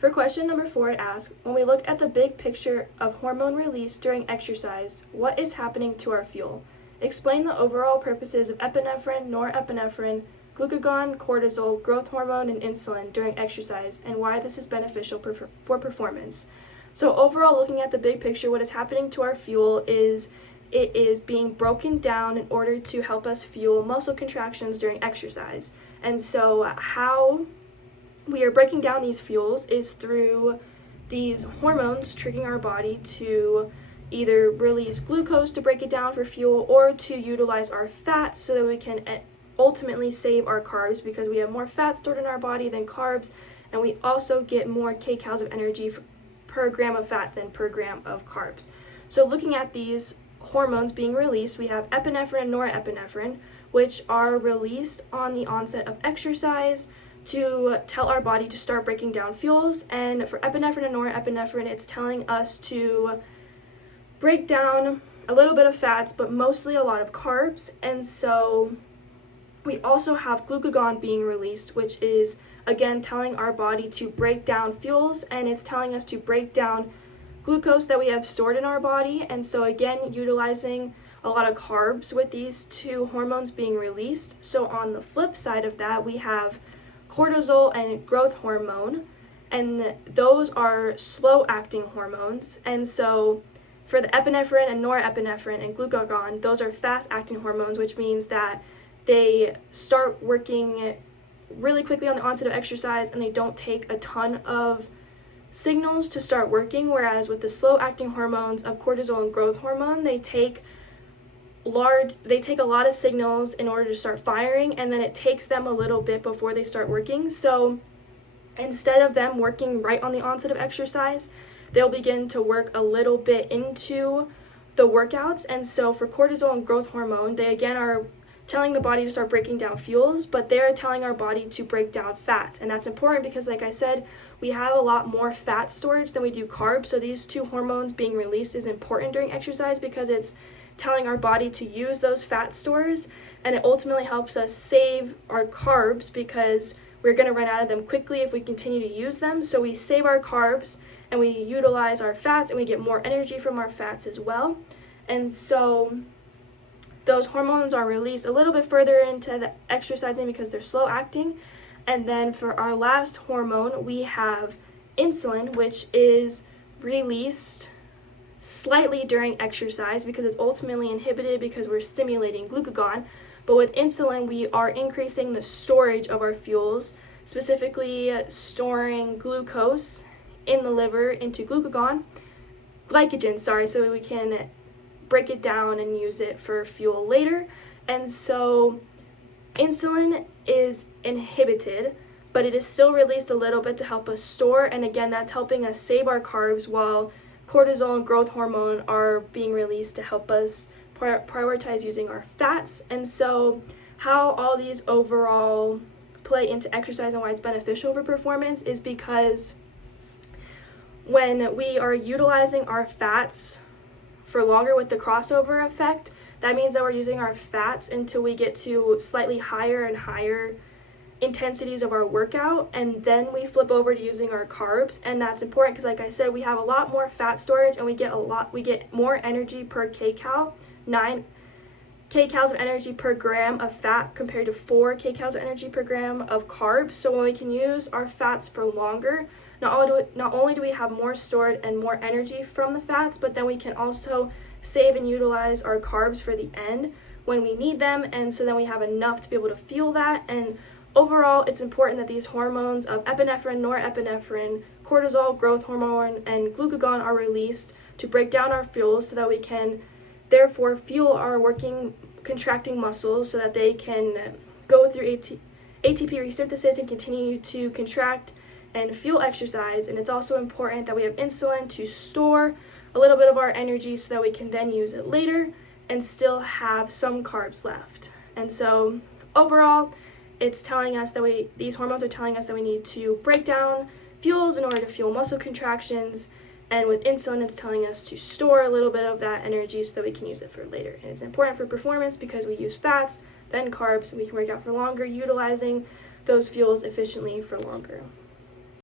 For question number 4, it asks, when we look at the big picture of hormone release during exercise, what is happening to our fuel? Explain the overall purposes of epinephrine, norepinephrine, glucagon, cortisol, growth hormone, and insulin during exercise, and why this is beneficial for performance. So overall, looking at the big picture, what is happening to our fuel is it is being broken down in order to help us fuel muscle contractions during exercise. And so how we are breaking down these fuels is through these hormones tricking our body to either release glucose to break it down for fuel or to utilize our fats so that we can ultimately save our carbs, because we have more fat stored in our body than carbs, and we also get more kcals of energy per gram of fat than per gram of carbs. So looking at these hormones being released, we have epinephrine and norepinephrine, which are released on the onset of exercise to tell our body to start breaking down fuels. And for epinephrine and norepinephrine, it's telling us to break down a little bit of fats, but mostly a lot of carbs. And so we also have glucagon being released, which is again telling our body to break down fuels, and it's telling us to break down glucose that we have stored in our body. And so again, utilizing a lot of carbs with these two hormones being released. So on the flip side of that, we have cortisol and growth hormone, and those are slow acting hormones. And so for the epinephrine and norepinephrine and glucagon, those are fast acting hormones, which means that they start working really quickly on the onset of exercise and they don't take a ton of signals to start working, whereas with the slow acting hormones of cortisol and growth hormone, they take a lot of signals in order to start firing, and then it takes them a little bit before they start working. So instead of them working right on the onset of exercise, they'll begin to work a little bit into the workouts. And so for cortisol and growth hormone, they again are telling the body to start breaking down fuels, but they're telling our body to break down fats. And that's important because, like I said, we have a lot more fat storage than we do carbs. So these two hormones being released is important during exercise because it's telling our body to use those fat stores, and it ultimately helps us save our carbs because we're going to run out of them quickly if we continue to use them. So we save our carbs and we utilize our fats, and we get more energy from our fats as well. And so those hormones are released a little bit further into the exercising because they're slow acting. And then for our last hormone, we have insulin, which is released slightly during exercise because it's ultimately inhibited because we're stimulating glucagon. But with insulin, we are increasing the storage of our fuels, specifically storing glucose in the liver into glycogen, so we can break it down and use it for fuel later. And so insulin is inhibited, but it is still released a little bit to help us store, and again, that's helping us save our carbs, while cortisol and growth hormone are being released to help us prioritize using our fats. And so how all these overall play into exercise and why it's beneficial for performance is because when we are utilizing our fats for longer with the crossover effect, that means that we're using our fats until we get to slightly higher and higher intensities of our workout, and then we flip over to using our carbs. And that's important because, like I said, we have a lot more fat storage and we get more energy per kcal, 9 kcals of energy per gram of fat compared to 4 kcals of energy per gram of carbs. So when we can use our fats for longer, not only do we have more stored and more energy from the fats, but then we can also save and utilize our carbs for the end when we need them. And so then we have enough to be able to fuel that. And overall, it's important that these hormones of epinephrine, norepinephrine, cortisol, growth hormone, and glucagon are released to break down our fuels so that we can therefore fuel our contracting muscles so that they can go through ATP resynthesis and continue to contract and fuel exercise. And it's also important that we have insulin to store a little bit of our energy so that we can then use it later and still have some carbs left. And so overall, it's telling us that these hormones are telling us that we need to break down fuels in order to fuel muscle contractions. And with insulin, it's telling us to store a little bit of that energy so that we can use it for later. And it's important for performance because we use fats, then carbs, and we can work out for longer, utilizing those fuels efficiently for longer.